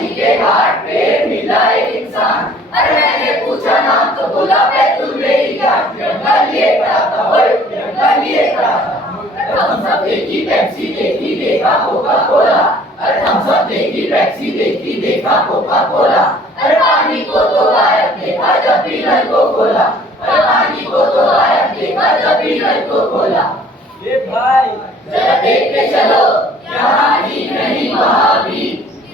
जी के घाट पे मिला एक इंसान। अरे मैंने पूछा नाम तो बोला बैतुल मेरी जान। तिरंगा लिए खड़ा था, ओए तिरंगा लिए खड़ा था। हम सब देखी पेप्सी देखी देखा कोका कोला। अरे हम सब देखी पेप्सी देखी देखा कोका कोला। अरे पानी को तो गायब देखा जब भी नल को खोला। अरे पानी को तो गायब देखा जब भी नल को खोला। ए भाई जरा देख के चलो, यहाँ ही नहीं वहाँ भी,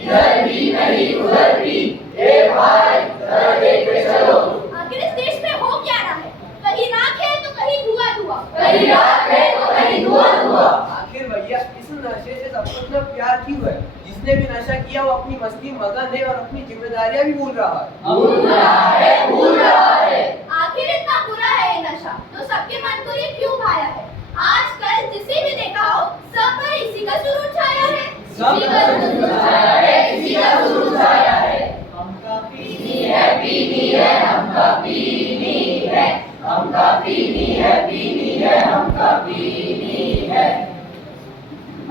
इधर भी नहीं उधर भी। ए भाई जरा देख के चलो। आखिर इस देश में हो क्या रहा है? कहीं राख है तो कहीं धुआं धुआं, कहीं राख है तो कहीं धुआं धुआं। आखिर भैया इस नशे से सबको इतना प्यार क्यों है? जिसने भी नशा किया वो अपनी मस्ती मगन है और अपनी जिम्मेदारियां भी भूल रहा है। भूल रहा है, भूल रहा है। आखिर इतना बुरा है ये नशा, तो सबके मन को ये क्यों भाया है? आजकल जिसे भी देखा हो सब पर इसी का सुरूर छाया है। इसी का सुरूर छाया है, इसी का सुरूर छाया है। हमका पीनी है, पीनी है, हमका पीनी है, हमका पीनी है, पीनी है, हमका पीनी है।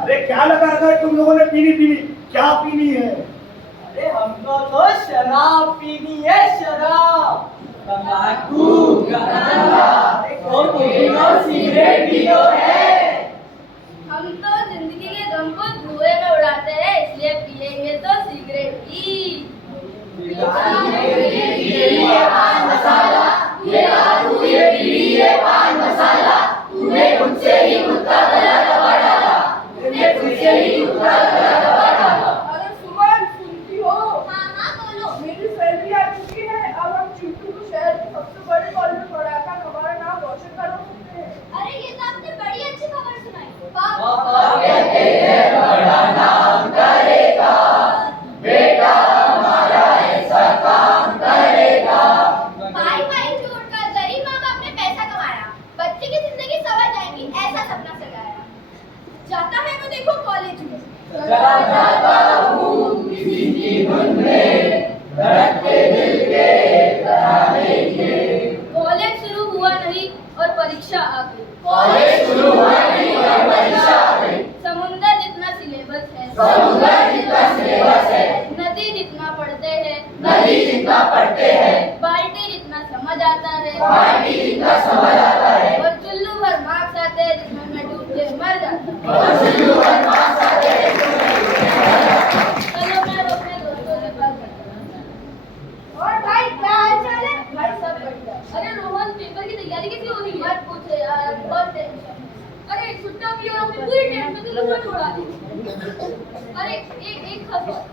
अरे क्या लगा रखा है तुम लोगों ने पीनी पीनी? क्या पीनी है? अरे हमको तो शराब पीनी है, शराब। तंबाकू, गांजा और सिगरेट भी तो है। हम तो जिंदगी के गम को धुएं में उड़ाते हैं, इसलिए पिएंगे तो सिगरेट ही। ये पान मसाला, ये आलू, ये बीड़ी, ये पान मसाला। तूने मुझसे ही मुद्दा गला दबा डाला, तूने मुझसे ही मुद्दा गला दबा डाला। अरे सुमन सुनती हो? हाँ हाँ बोलो। मेरी सैलरी आ चुकी है, अब हम चिंटू को शहर के सबसे बड़े कॉलेज में पढ़ाकर हमारा नाम रोशन कर सकते हैं। अरे ये तो आपने बड़ी अच्छी खबर सुनाई। पापा कहते हैं बड़ा नाम करेगा, बेटा हमारा ऐसा काम करेगा। भाई भाई छोड़कर गरीब माँ बाप ने पैसा कमाया, बच्चे की जिंदगी संवर जाएगी ऐसा सपना सजाया। जाता है वो देखो कॉलेज में, चला जाता हूँ किसी की धुन में, धड़कते दिल के तराने ये। कॉलेज शुरू हुआ नहीं और परीक्षा आ गई। कॉलेज शुरू हुआ नहीं और परीक्षा आ गई। समुंदर जितना सिलेबस है, समुद्र जितना सिलेबस है, नदी जितना पढ़ते हैं, नदी जितना पढ़ते हैं, बाल्टी जितना समझ आता है, पानी जितना समझ आता है, और चुल्लू भर मार्क्स आते हैं जिसमें मैं डूब के मर जाता हूँ। और चुल्लू भर मार्क्स आते हैं। चलो मैं अपने दोस्तों के पास जाता हूँ। और भाई क्या हाल चाल है? भाई सब बढ़िया। अरे रोहन पेपर की तैयारी कैसी हो रही है? मत पूछो यार, बहुत टेंशन। अरे छुट्टा भी और अपनी पूरी टेंशन तो तुम पर उड़ा दी। अरे एक खास बात।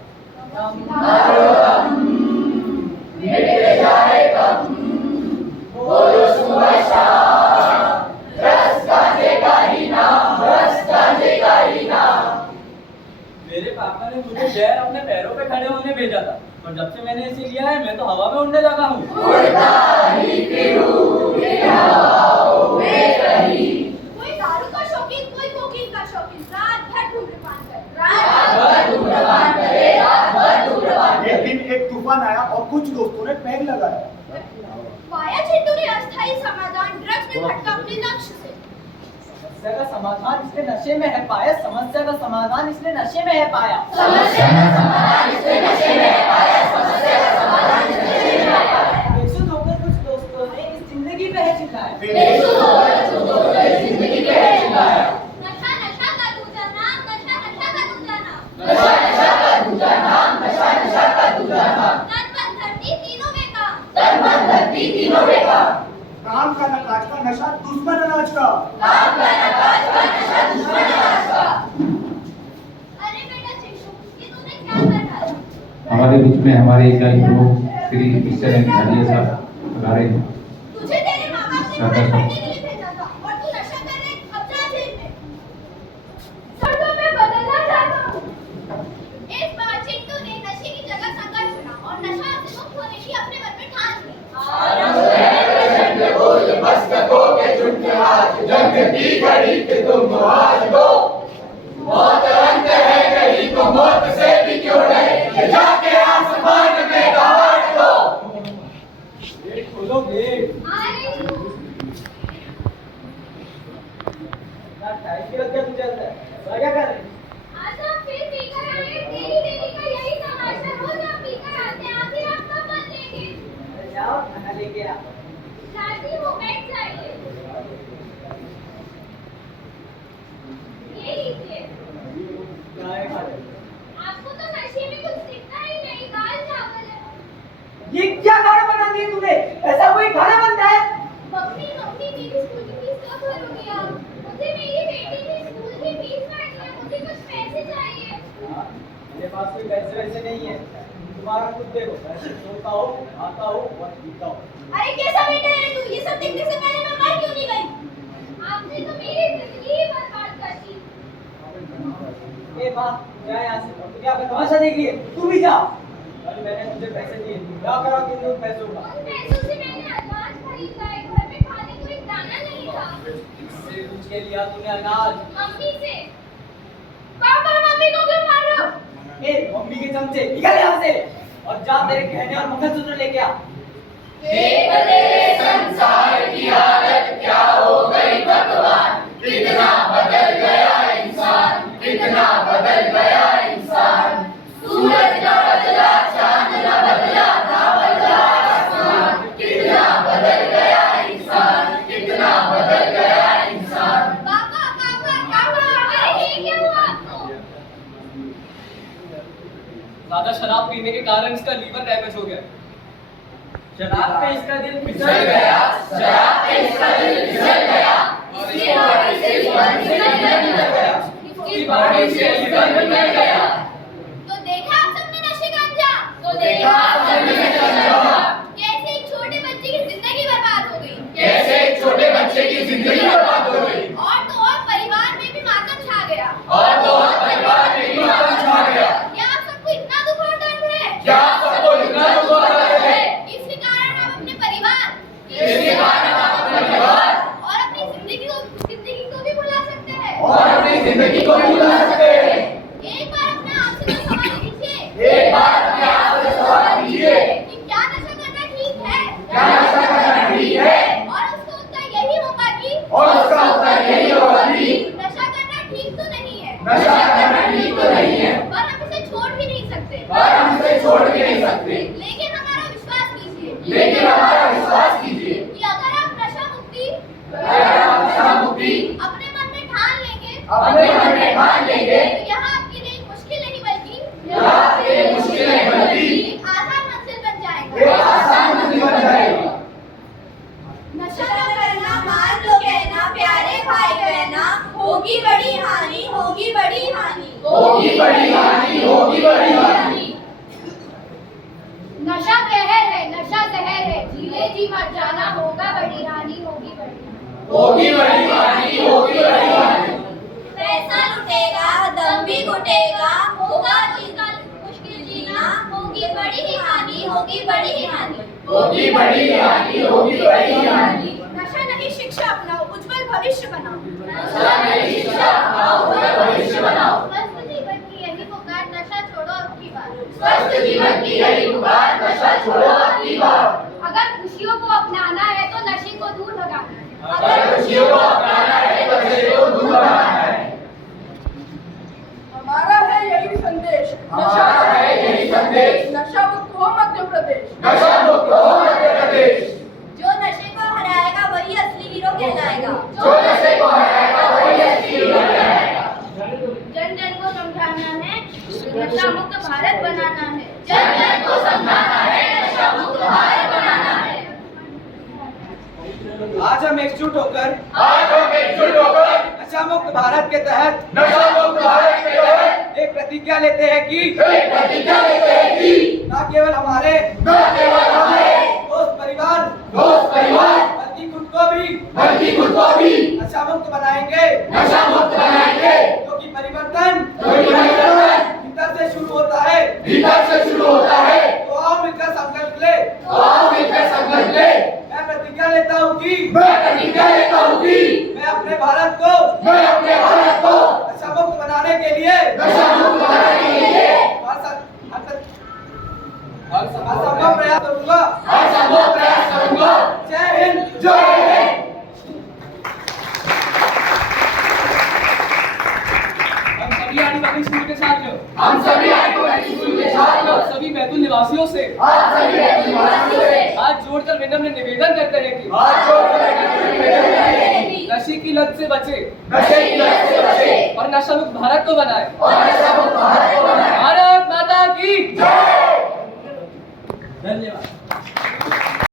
मिट जाए गम, बोलो सुबह शाम, रस गांजे का ही नाम, रस गांजे का ही नाम। मेरे पापा ने मुझे शहर अपने पैरों पे खड़े होने भेजा था, और जब से मैंने इसे लिया है मैं तो हवा में उड़ने लगा हूँ। उड़ता ही फिरूं इन हवाओं में कहीं। कोई दारू का शौकीन, कोई कोकीन का शौकीन, रात भर धूम्रपान करे, रात भर धूम्रपान करे, रात भर धूम्रपान करे। एक दिन एक तूफान आया और कुछ दोस्तों ने पैग लगाया। पाया चिंटू ने अस्थायी समाधान ड्रग्स में भटका अपने लक्ष्य से। समस्या का समाधान इसने नशे में है पाया, समस्या का समाधान इसने नशे में है पाया। समस्या का समाधान इसने नशे में है पाया, समस्या का समाधान इसने नशे में है पाया। बेसुध होकर कुछ दोस्तों ने इस जिंदगी पे है चिल्लाया। बेसुध होकर कुछ दोस्तों ने इस जिंदगी पे है चिल्लाया। नशा नशा का दूजा नाम, नशा नशा का दूजा नाम, नशा नशा का दूजा नाम, नशा नशा का दूजा नाम। तन मन धरती तीनों में काम, तन मन धरती तीनों में काम। काम का नकाज का नशा दुश्मन अनाज का। काम का नकाज का नशा दुश्मन अनाज का। अरे बेटा चिंटू, ये तूने क्या कर डाला? हमारे बीच में हमारे इकाई प्रमुख श्री ईश्वर झाड़िया साहब बता रहे हैं। तुझे तेरे माँ बाप ने पढ़ाई करने के लिए भेजा था और तू नशा कर रहे, अब जा जेल में। सड़कों में बदलना चाहता हूँ। इस बार चिंटू ने नशे की जगह संघर्ष चुना और नशा से मुक्त होने की अपने मन में ठान ली। बोल मस्तकों के झुंड हाथ, जंग की घड़ी पे तुम आवाज दो। मौत अंत है कहीं तो मौत से भी क्यों डरे, जाके आसमान में दहाड़ दो। खोलो गेट। आ रही हूँ। टाइम के लग गया तुझे अंदर क्या कर रहे? आजा फिर पीकर आए, तेरी देवी का यही तमाशा रोज मेरी स्कूल की फीस कब भरोगे आप? मुझे मेरी बेटी की स्कूल की फीस भरनी है, मुझे कुछ पैसे चाहिए। मेरे पास कोई पैसे वैसे नहीं है, तुम्हारा खुद देखो, पैसे सोता हो, आता हो और पीता हो। अरे कैसा बेटा है तू? ये सब देखने से पहले मैं मर क्यों नहीं गई? आपने तो मेरी जिंदगी ही बर्बाद कर दी। ए माँ, जा यहाँ से, अब तू क्या अपना तमाशा देख रही है? तू भी जा। अरे मैंने तुझे पैसे दिए, क्या करा तुमने उन पैसों का? उन पैसों से मैंने अनाज खरीदा है, घर में खाने को एक दाना नहीं था। किससे पूछ के लिया तूने अनाज? मम्मी से। पापा मम्मी को क्यों मार रहे हो? ए मम्मी के चमचे, निकल यहाँ से और जा तेरे गहने और मंगलसूत्र लेके आ। देख तेरे संसार की हालत क्या हो गई भगवान, कितना बदल गया इंसान, कितना बदल गया इंसान। सूरज न बदला, चांद न बदला, ना बदला आसमान, कितना बदल गया इंसान, कितना बदल गया इंसान। पापा पापा पापा, अरे ये क्या हुआ आपको? ज्यादा शराब पीने के कारण इसका लीवर डैमेज हो गया। शराब पे इसका दिल फिसल गया, शराब पे इसका दिल फिसल गया, इसकी बॉडी से लीवर निकल गया, इसकी बॉडी से लीवर निकल गया। तो देखा आप सबने नशे का अंजाम? तो देखा आपने नशे का अंजाम, कैसे एक छोटे बच्चे की जिंदगी बर्बाद हो गई। कैसे एक छोटे बच्चे की जिंदगी बर्बाद हो गई। और तो और परिवार में भी मातम छा गया। और तो और परिवार में भी मातम छा गया। क्या आप सबको इतना दुख और दर्द है? क्या आप सबको इतना दुख और दर्द है? इसके कारण आप अपने परिवार इसके कारण आप अपने परिवार और अपनी जिंदगी को भी भुला सकते हैं। और अपनी जिंदगी को भी भुला सकते हैं। एक बार अपने आप से तो सवाल कीजिए। एक बार अपने आप से सवाल कीजिए कि क्या नशा करना ठीक है? क्या नशा करना ठीक है? और उसका उत्तर यही होगा कि और उसका उत्तर यही होगा कि नशा करना ठीक तो नहीं है, नशा करना ठीक तो नहीं है, पर हम इसे छोड़ भी नहीं सकते। पर हम इसे छोड़ भी नहीं सकते। लेकिन हमारा विश्वास कीजिए लेकिन हमारा विश्वास कीजिए कि अगर आप नशा मुक्ति अपने मन में ठान लेंगे, अपने मन में ठान लेंगे, तो यहाँ आपके लिए एक मुश्किल नहीं बल्कि यह आपके लिए मुश्किल नहीं बल्कि एक आसान मंजिल बन जाएगा। एक आसान मंजिल बन जाएगा। नशा न करना, मान लो कहना, प्यारे भाई बहना, होगी बड़ी हानि, होगी बड़ी हानि, होगी बड़ी हानि, होगी बड़ी हानि। नशा कहर है, नशा जहर है, जीले जी मर जाना, होगा बड़ी हानि, होगी बड़ी हानि। होगी बड़ी हानि, होगी बड़ी हानि। पैसा लुटेगा, दम भी घुटेगा, होगा जीना मुश्किल जीना, होगी बड़ी ही हानि, होगी बड़ी ही हानि, होगी बड़ी हानि, होगी बड़ी हानि। नशा नहीं शिक्षा अपनाओ, उज्जवल भविष्य बनाओ। नशा नहीं शिक्षा अपनाओ, उज्जवल भविष्य बनाओ। स्वस्थ जीवन की यही पुकार, नशा छोड़ो अब की बार। स्वस्थ जीवन की यही पुकार, नशा छोड़ो अब की बार। अगर खुशियों को अपनाना है तो नशे को दूर भगाना है। अगर खुशियों को अपनाना है तो नशे को दूर भगाना है। हमारा है यही संदेश, हमारा है यही संदेश, नशा मुक्त हो मध्य प्रदेश। नशा मुक्त हो मध्य प्रदेश। जो नशे को हराएगा वही असली हीरो कहलाएगा। जो नशे को हराएगा वही असली हीरो कहलाएगा। जन जन को समझाना है, नशा मुक्त भारत बनाना है। जन जन को समझाना है, नशा मुक्त भारत बनाना है। आज हम एकजुट होकर नशा मुक्त भारत के तहत एक प्रतिज्ञा लेते हैं कि न केवल हमारे दोस्त परिवार बल्कि खुद को भी नशा मुक्त बनाएंगे, क्योंकि परिवर्तन भीतर से शुरू होता है। तो आओ मिलकर संकल्प ले। मैं प्रतिज्ञा लेता हूँ कि मैं अपने भारत को नशा मुक्त बनाने के लिए असंभव प्रयास करूंगा। जय हिंद। हम सभी आदिवासी स्कूल के छात्र सभी बैतूल निवासियों से हाथ जोड़कर विनम्र निवेदन करते हैं कि नशे की लत से बचे और नशा मुक्त भारत को बनाए। भारत माता की जय। धन्यवाद।